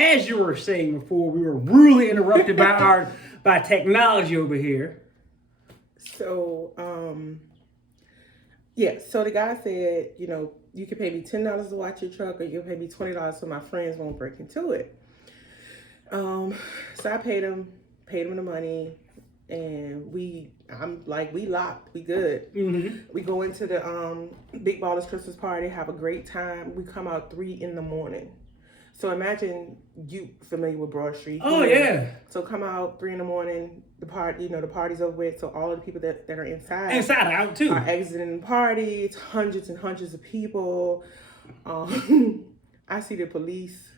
as you were saying before, we were rudely interrupted by technology over here. So, yeah. So the guy said, you can pay me $10 to watch your truck, or you can pay me $20 so my friends won't break into it. So I paid him the money, and we locked, we good. Mm-hmm. We go into the Big Ballers Christmas party, have a great time. We come out 3 a.m. So imagine you familiar with Broad Street. Oh yeah. So come out 3 a.m. The party, the party's over with. So all of the people that are inside out too, are exiting the party. It's hundreds and hundreds of people. I see the police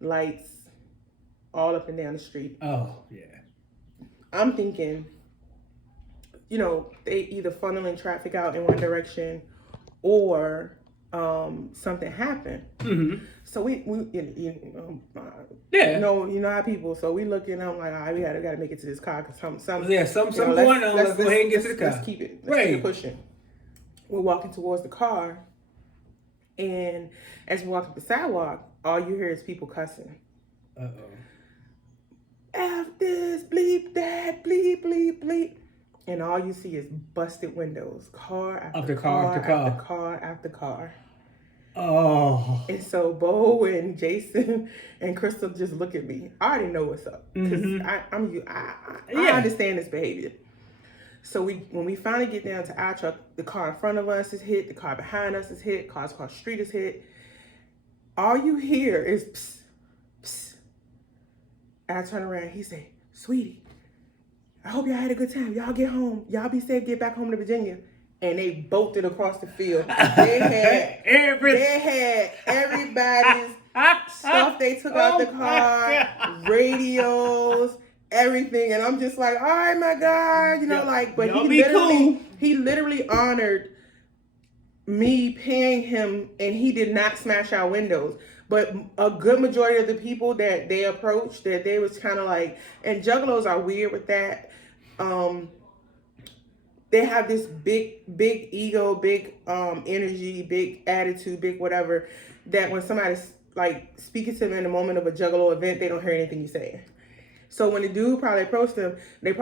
lights all up and down the street. Oh yeah. I'm thinking, they either funneling traffic out in one direction, or something happened. Mm-hmm. So we you know how people. So we looking. I'm like, all right, we gotta make it to this car because some going on. Let's go ahead and get to the car. Let's keep it. Let's keep it pushing. We're walking towards the car, and as we walk up the sidewalk, all you hear is people cussing. Uh-oh. F this, bleep that, bleep, bleep, bleep. And all you see is busted windows. Car after car. Oh. And so Bo and Jason and Crystal just look at me. I already know what's up. Because I understand this behavior. So when we finally get down to our truck, the car in front of us is hit. The car behind us is hit. Cars across the street is hit. All you hear is psst, psst. I turn around. He say, sweetie, I hope y'all had a good time. Y'all get home. Y'all be safe. Get back home to Virginia. And they bolted across the field. They had everybody's stuff they took out the car, radios, everything. And I'm just like, all right, my God, but he literally honored me paying him, and he did not smash our windows. But a good majority of the people that they approached, that they was kind of like, and juggalos are weird with that. They have this big ego, big energy, big attitude, big whatever, that when somebody's like speaking to them in the moment of a juggalo event, they don't hear anything you say. So when the dude probably approached them, a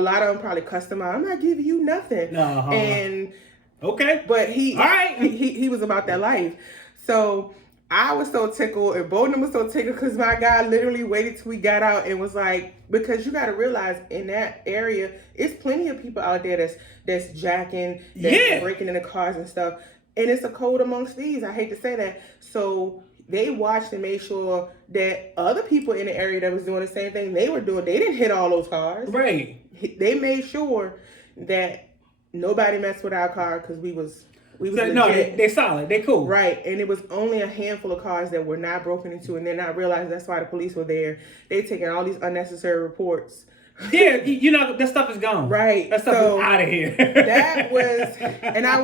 lot of them probably cussed him out. I'm not giving you nothing. Uh-huh. And okay, but he was about that life. So I was so tickled, and both of them was so tickled because my guy literally waited till we got out and was like, because you got to realize in that area, it's plenty of people out there that's jacking, that's breaking into cars and stuff, and it's a code amongst thieves. I hate to say that. So they watched and made sure that other people in the area that was doing the same thing they were doing, they didn't hit all those cars. Right. They made sure that nobody messed with our car because we was legit. They're solid. They're cool. Right. And it was only a handful of cars that were not broken into, and then I realized that's why the police were there. They taking all these unnecessary reports. Yeah, that stuff is gone. Right. That stuff is out of here. That was, and I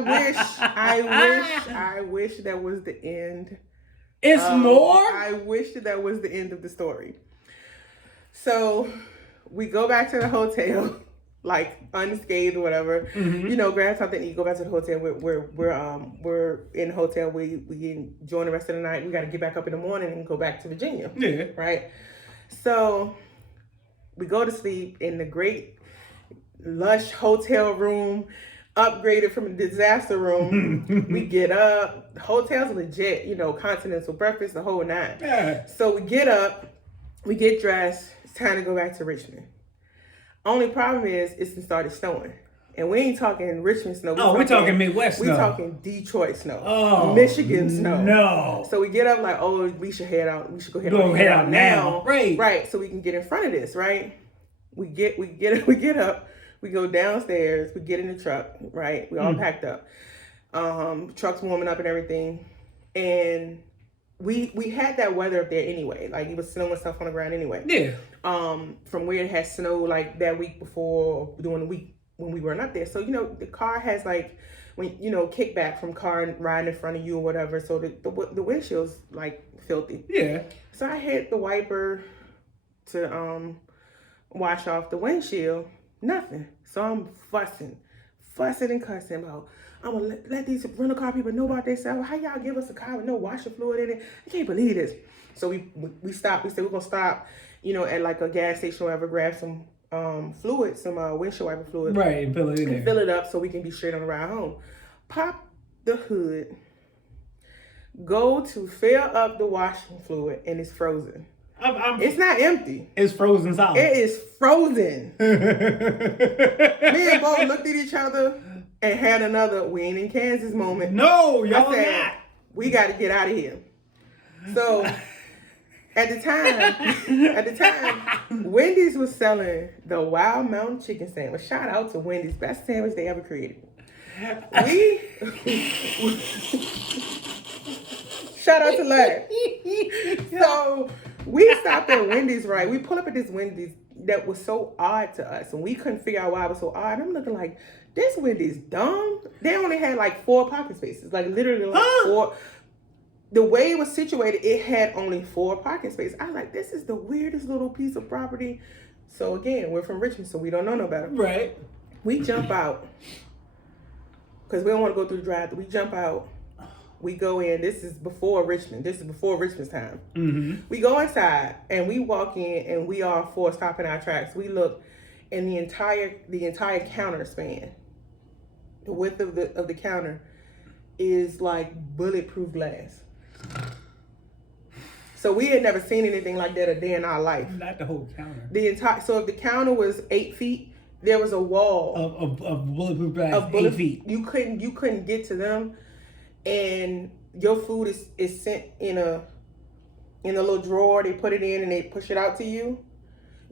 wish that was the end. It's more? I wish that was the end of the story. So we go back to the hotel, like unscathed or whatever. Mm-hmm. Grab something to eat, go back to the hotel. We're in the hotel. We enjoy the rest of the night. We got to get back up in the morning and go back to Virginia. Yeah. Right. So we go to sleep in the great lush hotel room, upgraded from a disaster room. We get up. The hotel's legit, continental breakfast, the whole nine. Yeah. So we get up, we get dressed. It's time to go back to Richmond. Only problem is it's started snowing. And we ain't talking Richmond snow. We're talking Midwest snow. We're talking Detroit snow. Oh, Michigan snow. No. So we get up like, we should head out. We should go head out now. Right. So we can get in front of this, right? We get up. We go downstairs. We get in the truck, right? We all packed up. Truck's warming up and everything. And we had that weather up there anyway. Like, it was snowing stuff on the ground anyway. Yeah. From where it had snowed like that week before, during the week when we weren't up there. So, the car has like, when, kickback from car riding in front of you or whatever. So the windshield's like filthy. Yeah. So I hit the wiper to wash off the windshield. Nothing. So I'm fussing fussing and cussing about, I'm gonna let these rental car people know about themselves. How y'all give us a car with no washer fluid in it? I can't believe this. So we stopped. We said we're gonna stop, at like a gas station or whatever, grab some fluid, some windshield wiper fluid. Right, and fill it in there. Fill it up so we can be straight on the ride home. Pop the hood. Go to fill up the washing fluid and it's frozen. It's not empty. It's frozen solid. It is frozen. Me and Bo looked at each other and had another "we ain't in Kansas" moment. No, y'all I said, not. We got to get out of here. So at the time, Wendy's was selling the Wild Mountain Chicken Sandwich. Shout out to Wendy's, best sandwich they ever created. Shout out to Larry. So we stopped at Wendy's, right? We pull up at this Wendy's that was so odd to us, and we couldn't figure out why it was so odd. I'm looking like, this Wendy's dumb. They only had like 4 parking spaces, like literally like 4. The way it was situated, it had only 4 parking spaces. I was like, this is the weirdest little piece of property. So again, we're from Richmond, so we don't know no better. Right. We jump out because we don't want to go through the drive-thru. We jump out. We go in. This is before Richmond. This is before Richmond's time. Mm-hmm. We go inside and we walk in, and we are for stopping our tracks. We look, and the entire counter span, the width of the counter, is like bulletproof glass. So we had never seen anything like that a day in our life. Not the whole counter. So if the counter was 8 feet, there was a wall of bulletproof glass. 8 feet. You couldn't get to them, and your food is sent in a little drawer. They put it in and they push it out to you.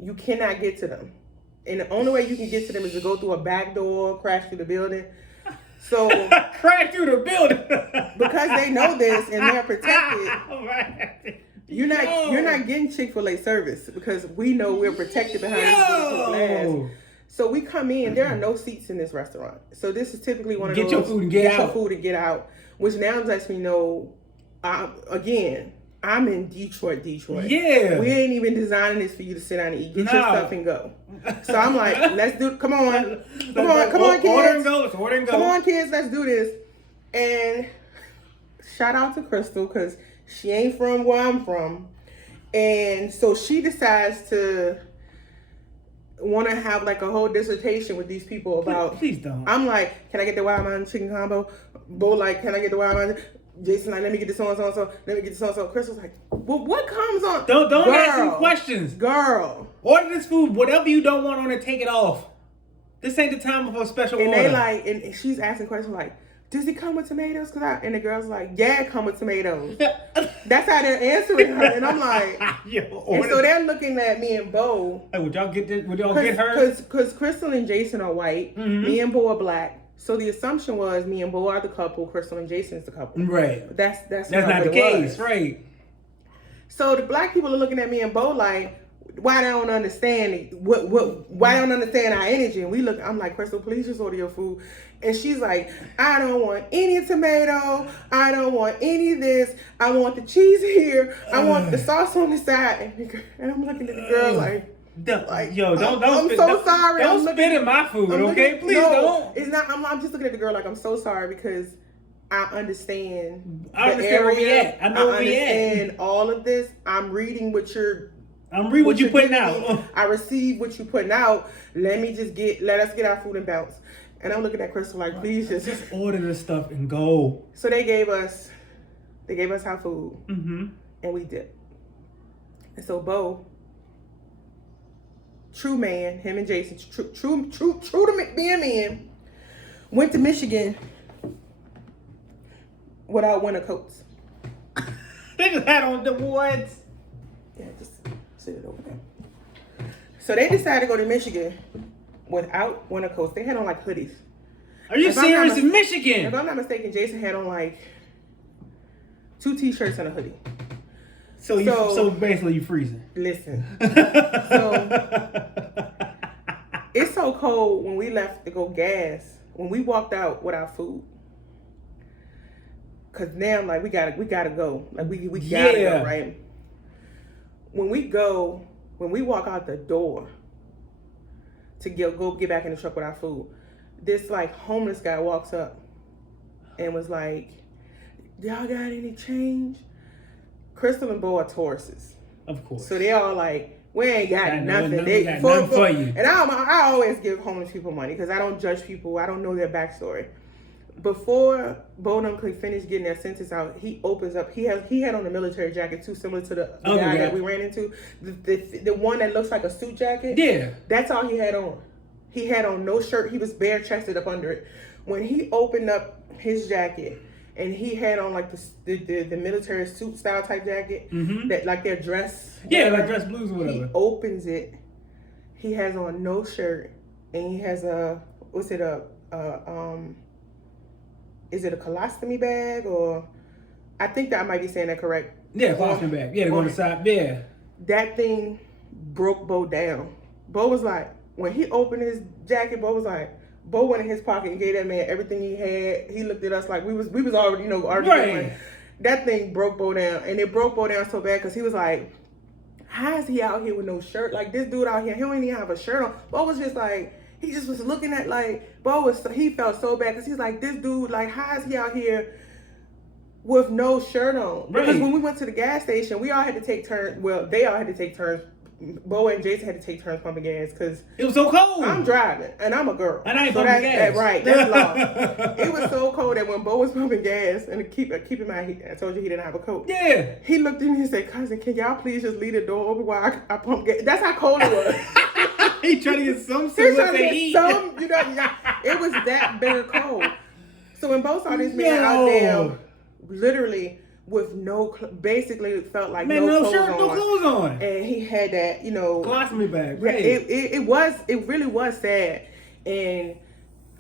You cannot get to them, and the only way you can get to them is to go through a back door, crash through the building. So crash through the building because they know this and they're protected. Right. You're not getting Chick-fil-A service because we know we're protected behind this bulletproof glass. So we come in. There are no seats in this restaurant. So this is typically one of those. Get your food and get out. Your food and get out. Which now lets me know. Again, I'm in Detroit. Yeah. We ain't even designing this for you to sit down and eat. Get your stuff and go. So I'm like, let's do. Come on, kids. Order and go. Come on, kids. Let's do this. And shout out to Crystal because she ain't from where I'm from, and so she decides to want to have like a whole dissertation with these people about. Please don't. I'm like, can I get the Wild Mountain chicken combo? Bo like, can I get the Wild Mountain? Jason like, let me get this so. Let me get this so. Crystal's like, well, what comes on? Don't ask me questions, girl. Order this food. Whatever you don't want on it, take it off. This ain't the time for a special order. And they like, and she's asking questions like, does it come with tomatoes? And the girl's like, yeah, it come with tomatoes. That's how they're answering her. And I'm like, and so they're looking at me and Bo. Hey, would y'all get this? Would y'all get her? Because Crystal and Jason are white. Mm-hmm. Me and Bo are black. So the assumption was me and Bo are the couple. Crystal and Jason is the couple. Right. But that's not the case. Right. So the black people are looking at me and Bo like, why they don't understand why they don't understand our energy? And we look, I'm like, Crystal, please just order your food. And she's like, I don't want any tomato. I don't want any of this. I want the cheese here. I want the sauce on the side. And I'm looking at the girl like, yo, don't I'm spit, so sorry. Don't spit in my food, okay? Please don't. It's not. I'm just looking at the girl like, I'm so sorry because I understand. I understand where we at. I know where we at. I understand all of this. I'm reading what you're putting out. I receive what you're putting out. Let us get our food and bounce. And I'm looking at Crystal like, please just order this stuff and go. So they gave us our food, mm-hmm. and we dipped. And so Bo, true man, him and Jason, true to being men, went to Michigan without winter coats. They just had on the what? Yeah, just sit it over there. So they decided to go to Michigan without winter coats. They had on like hoodies. Are you serious? In Michigan? If I'm not mistaken, Jason had on like 2 t-shirts and a hoodie. So basically you freezing. Listen. So it's so cold when we left to go gas. When we walked out with our food. Cause now I'm like, we gotta go. Like we gotta go, right? When we walk out the door to go get back in the truck with our food, this like homeless guy walks up and was like, y'all got any change? Crystal and Bo are Tauruses. Of course. So they all like, we ain't got nothing. They got nothing for you. And I always give homeless people money because I don't judge people. I don't know their backstory. Before Bo and them could finish getting their sentence out, he opens up. He had on a military jacket too, similar to the guy that we ran into. The one that looks like a suit jacket. Yeah. That's all he had on. He had on no shirt. He was bare chested up under it. When he opened up his jacket and he had on like the military suit style type jacket, that like their dress. Yeah, like dress blues or whatever. He opens it. He has on no shirt and he has is it a colostomy bag or I think that I might be saying that correct. Yeah, colostomy bag. Yeah, to go on the side. Yeah. That thing broke Bo down. Bo was like, when he opened his jacket, Bo went in his pocket and gave that man everything he had. He looked at us like we was already, already right. That thing broke Bo down. And it broke Bo down so bad because he was like, how is he out here with no shirt? Like this dude out here, he don't even have a shirt on. Bo was just like, he just was looking at like, he felt so bad because he's like, this dude, like, how is he out here with no shirt on? Right. Because when we went to the gas station, we all had to take turns. Well, they all had to take turns. Bo and Jason had to take turns pumping gas because it was so cold. I'm driving and I'm a girl. And I ain't pumping gas. Right, that's law. It was so cold that when Bo was pumping gas, and keep in mind, I told you he didn't have a coat. Yeah. He looked at me and said, cousin, can y'all please just leave the door open while I pump gas? That's how cold it was. He trying to get some to eat. It was that bitter cold. So when Bo saw this man out there, literally with basically it felt like no clothes on, and he had that, colostomy bag. Right. It really was sad. And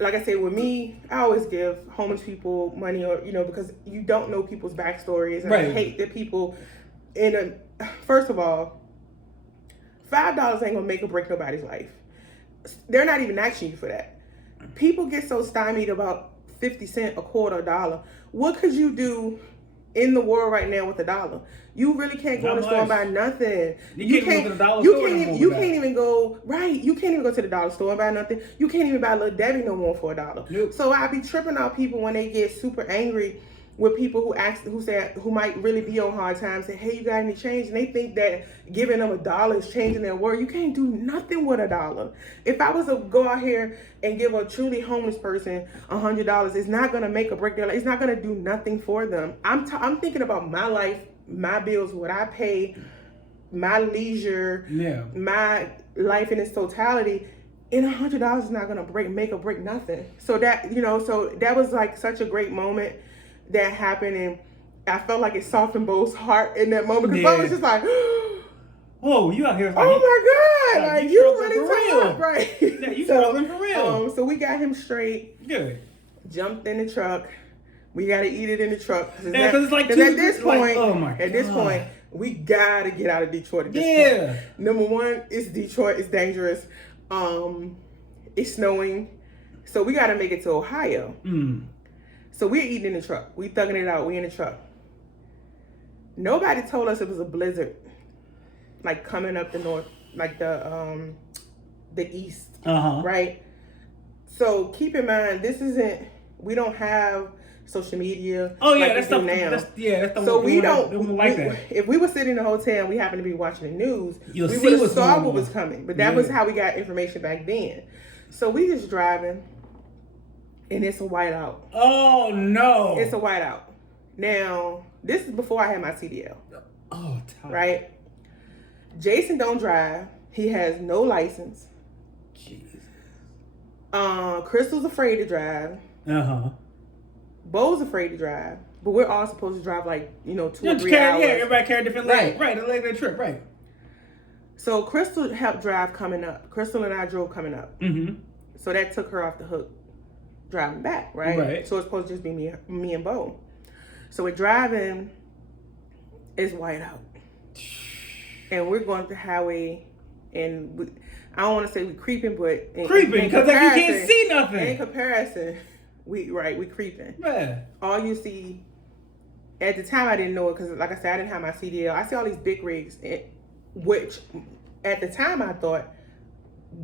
like I said, with me, I always give homeless people money, or because you don't know people's backstories, and I hate that people. First of all, $5 ain't gonna make or break nobody's life. They're not even asking you for that. People get so stymied about 50 cents, a quarter, $1. What could you do in the world right now with $1? You really can't go to the store and buy nothing. You can't go to the dollar store. You can't even go to the dollar store and buy nothing. You can't even buy a Little Debbie no more for $1. Nope. So I be tripping out people when they get super angry with people who might really be on hard times, say, hey, you got any change? And they think that giving them $1 is changing their world. You can't do nothing with $1. If I was to go out here and give a truly homeless person $100, it's not gonna make or break their life. It's not gonna do nothing for them. I'm thinking about my life, my bills, what I pay, my leisure, my life in its totality. And $100 is not gonna make or break nothing. So that that was like such a great moment that happened, and I felt like it softened Bo's heart in that moment because Bo was just like, whoa, you out here like, oh my God, like you really for real. Right. Yeah, you struggling for real. So we got him straight. Good. Jumped in the truck. We gotta eat it in the truck. Yeah, because it's like at this point, like, oh my God. At this point, we gotta get out of Detroit at this point. Number one, it's Detroit, it's dangerous. It's snowing. So we gotta make it to Ohio. So we're eating in the truck. We thugging it out. We in the truck. Nobody told us it was a blizzard, like coming up the north, like the east, right? So keep in mind, we don't have social media. Oh yeah, like that's stuff. now. That's the so we don't like that. If we were sitting in a hotel and we happened to be watching the news, we would have saw what was coming. But that was how we got information back then. So we just driving. And it's a whiteout. Oh no! It's a whiteout. Now, this is before I had my CDL. Oh, right? Jason don't drive. He has no license. Jesus. Crystal's afraid to drive. Bo's afraid to drive. But we're all supposed to drive like, 2 or 3 hours. Yeah, everybody carry a different leg. Right, the leg of the trip, right. So Crystal helped drive coming up. Crystal and I drove coming up. So that took her off the hook. Driving back, right? So it's supposed to just be me and Bo. So we're driving, it's white out. And we're going up the highway, and I don't want to say we creeping, but creeping because you can't see nothing. In comparison, we creeping. Yeah. All you see, at the time I didn't know it because, like I said, I didn't have my CDL. I see all these big rigs, which at the time I thought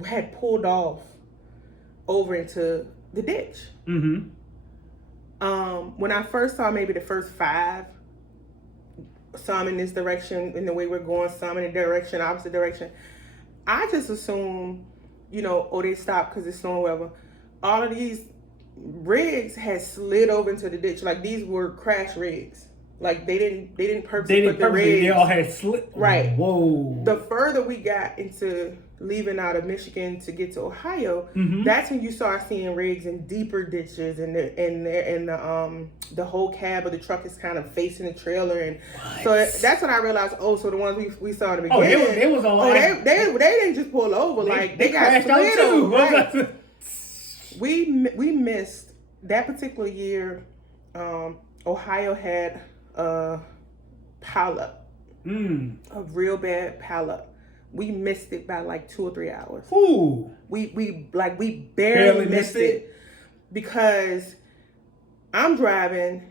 had pulled off over into the ditch. Mm-hmm. When I first saw maybe the first 5, some in this direction, in the way we're going, some in the direction, opposite direction, I just assumed, they stopped because it's snowing, whatever. All of these rigs had slid over into the ditch. Like, these were crash rigs. Like, they didn't purposely put the rigs. They all had slid. Right. Whoa. The further we got into leaving out of Michigan to get to Ohio, that's when you start seeing rigs in deeper ditches, and the whole cab of the truck is kind of facing the trailer, and so that's when I realized. Oh, so the ones we saw in the beginning, they was all they didn't just pull over, they got slid over. Right. We missed that particular year. Ohio had a pileup, a real bad pileup. We missed it by like 2 or 3 hours. Ooh. We barely missed it because I'm driving,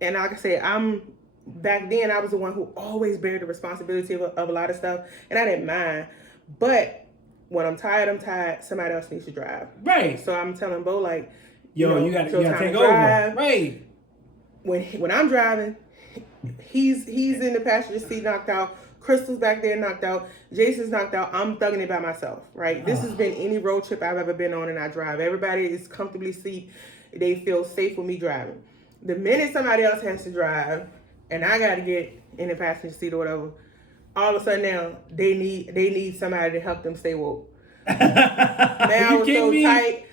and like I said, back then I was the one who always bear the responsibility of a lot of stuff, and I didn't mind. But when I'm tired. Somebody else needs to drive. Right. So I'm telling Bo, like, you gotta take over. Right. When I'm driving, he's in the passenger seat knocked out. Crystal's back there knocked out. Jason's knocked out. I'm thugging it by myself, right? This has been any road trip I've ever been on, and I drive. Everybody is comfortably seated. They feel safe with me driving. The minute somebody else has to drive, and I got to get in the passenger seat or whatever, all of a sudden now they need somebody to help them stay woke. Man, I was so tight.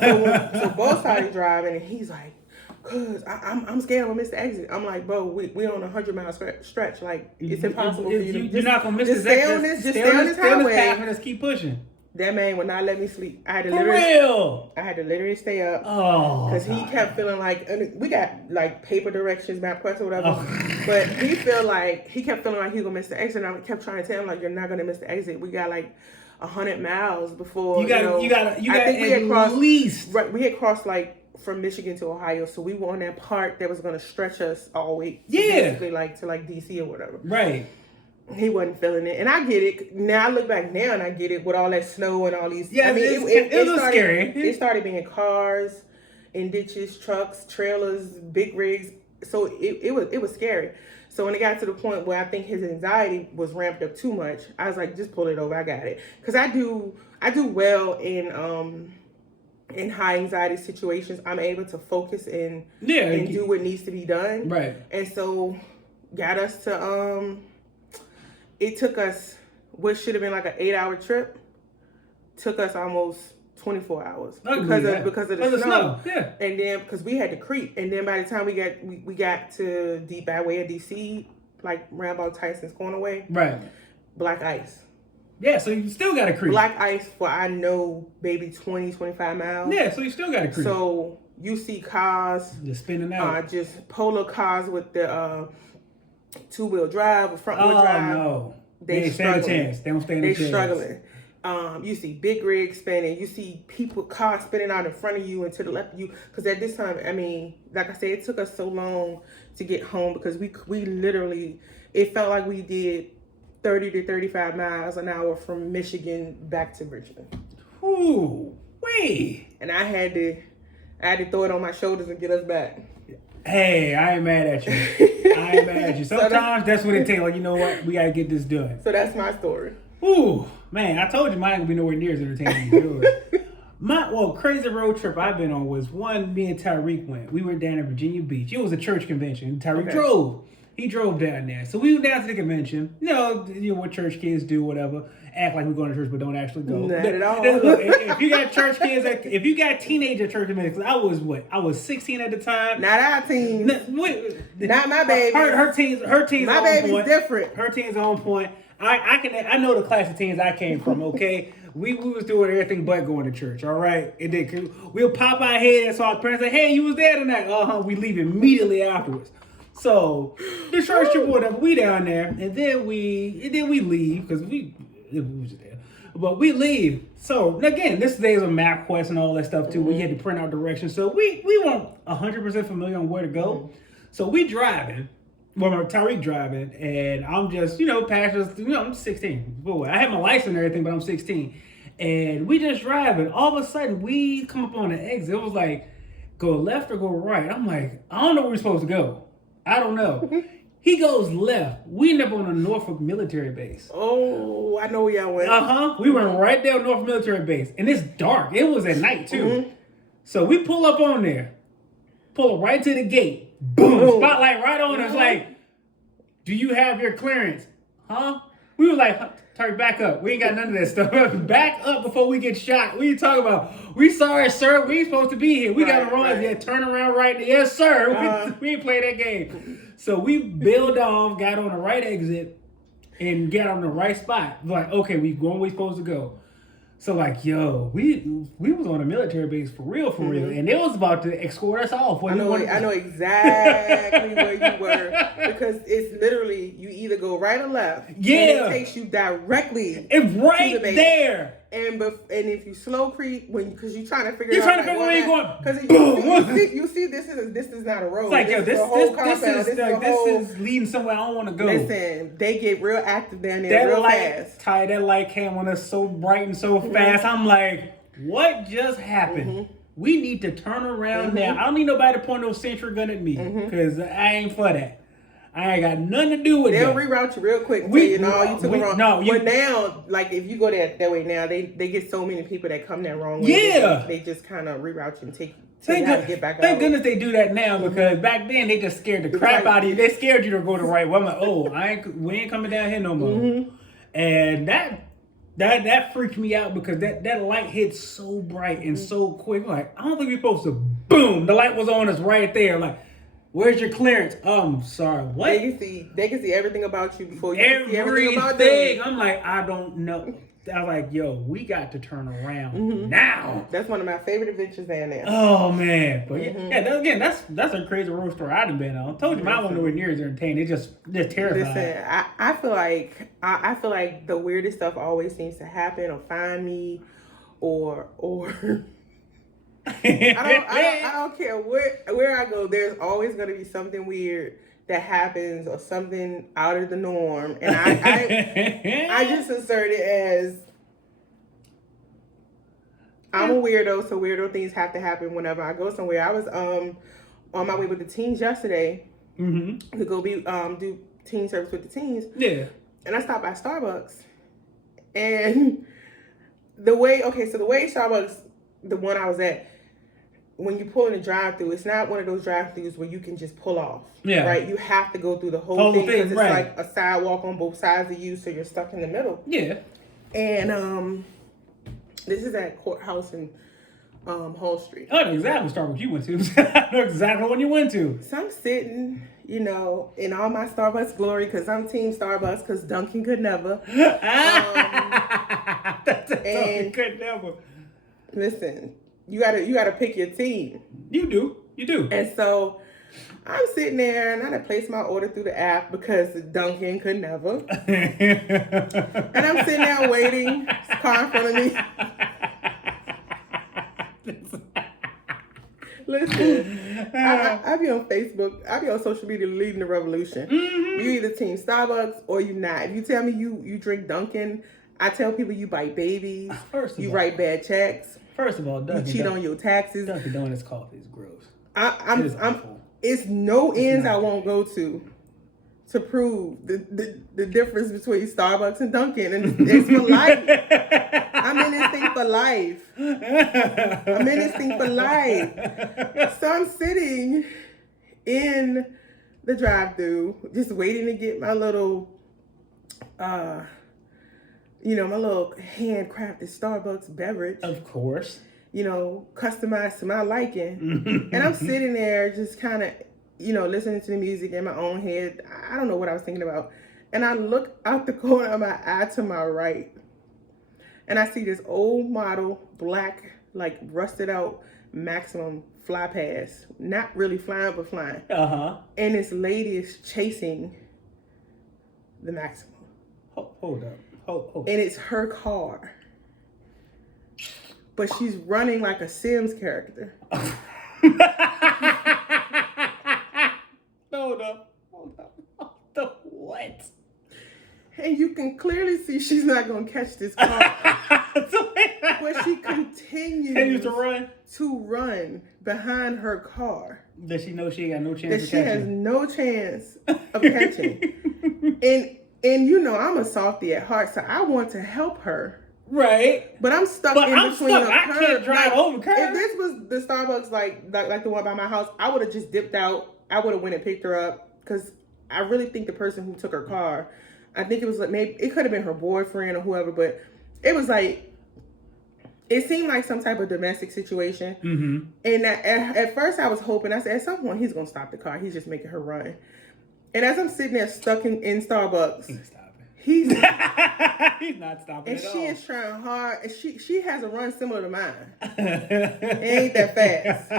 So Bo started driving, and he's like, "Cause I'm scared I'm gonna miss the exit." I'm like, "Bro, we on a 100-mile stretch. Like, it's impossible for you to you're not gonna miss just this stay on this. Just stay on this highway and just keep pushing." That man would not let me sleep. I had to literally stay up. Oh, because he kept feeling like, we got like paper directions, MapQuest or whatever. But he kept feeling like he was gonna miss the exit. And I kept trying to tell him, like, you're not gonna miss the exit. We got like 100 miles before you got at least. Right, we had crossed like from Michigan to Ohio, so we were on that part that was gonna stretch us all the way, basically like to like DC or whatever. Right. He wasn't feeling it, and I get it. Now I look back now and I get it with all that snow and all these. Yeah, I mean, it was scary. It started being cars, in ditches, trucks, trailers, big rigs. So it was scary. So when it got to the point where I think his anxiety was ramped up too much, I was like, just pull it over. I got it. Because I do well in high anxiety situations. I'm able to focus and do what needs to be done. Right. And so got us to it took us what should have been like an 8-hour trip. Took us almost 24 hours because of the snow. Yeah. And then because we had to creep, and then by the time we got to deep by way of DC, like round about Tyson's Corner way, right, black ice. Yeah, so you still got to creep. Black ice for maybe 20, 25 miles. Yeah, so you still got to creep. So you see cars just spinning out, just polo cars with the 2-wheel drive or front-wheel drive. Oh no, they ain't stand a chance. They don't stand a chance. They struggling. You see big rigs spinning. You see cars spinning out in front of you and to the left of you. Because at this time, I mean, like I said, it took us so long to get home because we literally, it felt like we did 30 to 35 miles an hour from Michigan back to Richmond. Ooh, wait. And I had to throw it on my shoulders and get us back. Hey, I ain't mad at you. Sometimes that's what it takes. Like, you know what? We got to get this done. So that's my story. Ooh, man, I told you mine ain't gonna be nowhere near as entertaining as yours. Crazy road trip I've been on was one me and Tyreek went. We went down to Virginia Beach. It was a church convention. Tyreek drove. He drove down there. So we went down to the convention. You know what church kids do, whatever. Act like we're going to church, but don't actually go. Not at all. Look, if you got church kids, if you got teenager church conventions, I was 16 at the time. Not our teens. Not my baby. Her teens. My baby's different. Her teens on point. I know the class of teens I came from, okay? We was doing everything but going to church, all right? And then we'll pop our head and saw our parents say, hey, you was there tonight. We leave immediately afterwards. So the church trip or whatever, we down there, and then we leave because we was there. But we leave. So again, this day is a MapQuest and all that stuff too. We had to print out directions. So we weren't 100% familiar on where to go. So we driving. Well, Tyreek driving, and I'm just, I'm 16. Boy, I had my license and everything, but I'm 16. And we just driving. All of a sudden, we come up on the exit. It was like, go left or go right. I'm like, I don't know where we're supposed to go. I don't know. He goes left. We end up on a Norfolk military base. Oh, I know where y'all went. We went right there on Norfolk military base. And it's dark. It was at night, too. So we pull up on there. Pull right to the gate. Boom. Spotlight right on us. Like, do you have your clearance? Huh? We were like, turn back up. We ain't got none of that stuff. Back up before we get shot. What are you talking about? We sorry, sir. We ain't supposed to be here. We got to run. Yeah, turn around right there. Yes, sir. We ain't play that game. So we bailed off, got on the right exit, and got on the right spot. Like, okay, we going where we supposed to go. So like, yo, we was on a military base for real, and they was about to escort us off. I know exactly where you were, because it's literally you either go right or left. Yeah, and it takes you directly. It's right to the base. there. And if you slow creep because you're trying to figure you're out trying to figure where you're going, because you see this is not a road. It's like, yo, this is leading somewhere I don't want to go. Listen, they get real active down there real fast. Ty, that light came on us so bright and so fast. I'm like, what just happened? We need to turn around now. I don't need nobody to point no sentry gun at me, because I ain't for that. I ain't got nothing to do with They'll that. reroute you real quick and tell you, no, you took it wrong. No, but now, like, if you go that way now, they get so many people that come that wrong way. Yeah. They just kind of reroute you and take you how to get back out. Thank goodness they do that now, because back then they just scared the crap out of you. They scared you to go the right way. I'm like, oh, we ain't coming down here no more. And that freaked me out, because that light hit so bright and so quick. I'm like, I don't think we're supposed to. Boom! The light was on us right there. Like, where's your clearance? Sorry, what? They can see everything about you before you can see everything about them. I'm like, I don't know. I was like, yo, we got to turn around now. That's one of my favorite adventures down there. Oh man, but that's a crazy road story I done been on. I told you, my one nowhere near as entertaining. It's just terrifying. Listen, I feel like the weirdest stuff always seems to happen or find me, or. I don't care where I go. There's always going to be something weird that happens or something out of the norm, and I just insert it as I'm a weirdo, so weirdo things have to happen whenever I go somewhere. I was on my way with the teens yesterday to go do teen service with the teens. Yeah, and I stopped by Starbucks, and the way Starbucks, the one I was at, when you pull in the drive-thru, it's not one of those drive-thrus where you can just pull off. Yeah. Right? You have to go through the whole thing, because it's like a sidewalk on both sides of you, so you're stuck in the middle. Yeah. And this is at Courthouse and Hall Street. I know exactly what Starbucks you went to. I know exactly what you went to. So I'm sitting, in all my Starbucks glory, because I'm team Starbucks, because Dunkin' could never. Dunkin' could never. Listen. You gotta pick your team. You do. And so I'm sitting there, and I placed my order through the app, because Dunkin' could never. And I'm sitting there waiting, car in front of me. Listen, I be on Facebook, I be on social media leading the revolution. You either team Starbucks or you not. If you tell me you drink Dunkin', I tell people you bite babies, you write bad checks. First of all, you cheat on your taxes. Dunkin' Donuts coffee is gross. It's no ends I won't go to prove the difference between Starbucks and Dunkin', and it's for life. I'm in this thing for life. So I'm sitting in the drive-thru, just waiting to get my little, my little handcrafted Starbucks beverage. Of course. Customized to my liking. And I'm sitting there just kind of, listening to the music in my own head. I don't know what I was thinking about. And I look out the corner of my eye to my right, and I see this old model, black, like rusted out Maximum fly pass. Not really flying, but flying. And this lady is chasing the Maximum. Hold up. And it's her car. But she's running like a Sims character. Hold up. What? And you can clearly see she's not going to catch this car. So wait continues run. to run behind her car. Does she know she ain't got no chance That of she has catching? no chance of catching. And you know, I'm a softie at heart, so I want to help her. Right. But I'm stuck But in I'm between stuck. the I curb. can't drive over curb. If this was the Starbucks like the one by my house, I would have just dipped out. I would have went and picked her up because I really think the person who took her car, I think it was like maybe it could have been her boyfriend or whoever, but it was like it seemed like some type of domestic situation. Mm-hmm. And at first I was hoping, I said, at some point he's going to stop the car. He's just making her run. And as I'm sitting there stuck in Starbucks, he's not stopping and at she all. is trying hard. And she has a run similar to mine. It ain't that fast.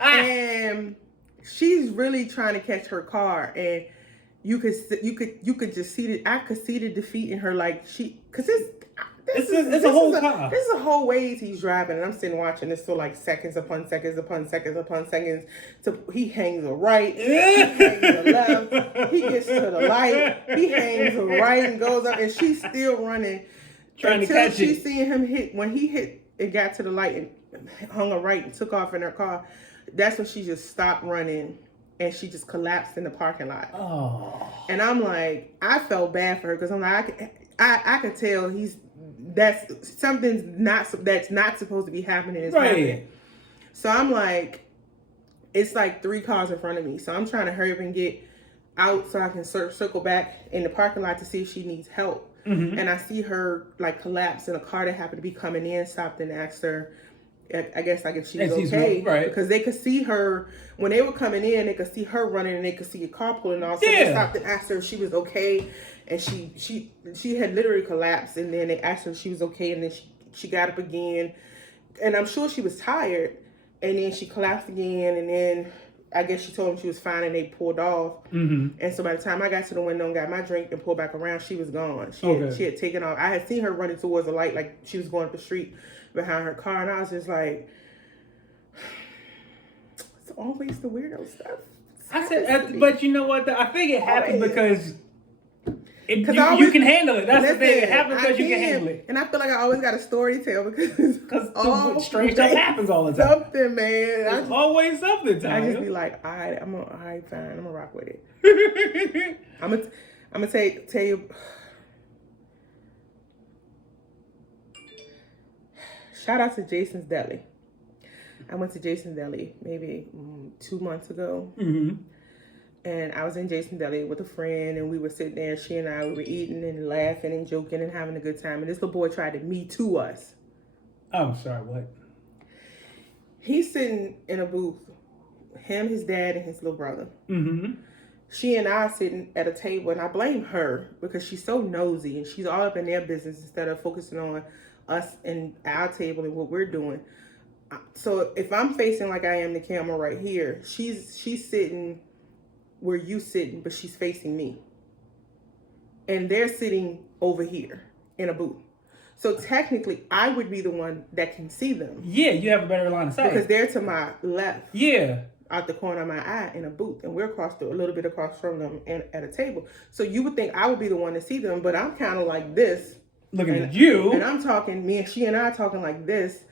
And she's really trying to catch her car. And you could just see I could see the defeat in her. Like because this is a whole car. This is a whole ways he's driving, and I'm sitting watching this for like seconds upon seconds upon seconds upon seconds. So he hangs a right, he hangs a left, he gets to the light, he hangs a right and goes up, and she's still running trying to until catch she's it. seeing him hit. When he hit and got to the light and hung a right and took off in her car, that's when she just stopped running. And she just collapsed in the parking lot. Oh. And I'm like, I felt bad for her because I'm like, I could tell that's something's that's not supposed to be happening. Is happening. So I'm like, it's like 3 cars in front of me. So I'm trying to hurry up and get out so I can circle back in the parking lot to see if she needs help. Mm-hmm. And I see her like collapse in a car that happened to be coming in, stopped and asked her, I guess like if she was okay, right? Because they could see her when they were coming in. They could see her running, and they could see a car pulling off. So they stopped and asked her if she was okay, and she had literally collapsed. And then they asked her if she was okay, and then she got up again, and I'm sure she was tired. And then she collapsed again, and then I guess she told them she was fine, and they pulled off. Mm-hmm. And so by the time I got to the window and got my drink and pulled back around, she was gone. She had taken off. I had seen her running towards the light like she was going up the street behind her car, and I was just like, it's always the weirdo stuff. I said, but you know what? I think it happened because you can handle it. That's the thing. It happens because you can handle it. And I feel like I always got a story to tell because strange stuff happens all the time. Something, man. There's always something, Tyler. I just be like, all right, fine. I'm gonna rock with it. I'm gonna tell you. Shout out to Jason's Deli. I went to Jason's Deli maybe 2 months ago. Mm-hmm. And I was in Jason's Deli with a friend, and we were sitting there, she and I, we were eating and laughing and joking and having a good time. And this little boy tried to Me Too us. I'm sorry, what? He's sitting in a booth, him, his dad, and his little brother. Mm-hmm. She and I sitting at a table, and I blame her because she's so nosy and she's all up in their business instead of focusing on us and our table and what we're doing. So if I'm facing like I am the camera right here, she's sitting where you sitting, but she's facing me. And they're sitting over here in a booth. So technically, I would be the one that can see them. Yeah, you have a better line of sight. Because they're to my left. Yeah. Out the corner of my eye in a booth. And we're a little bit across from them and at a table. So you would think I would be the one to see them, but I'm kind of like this. Looking at you. And I'm talking, she and I talking like this.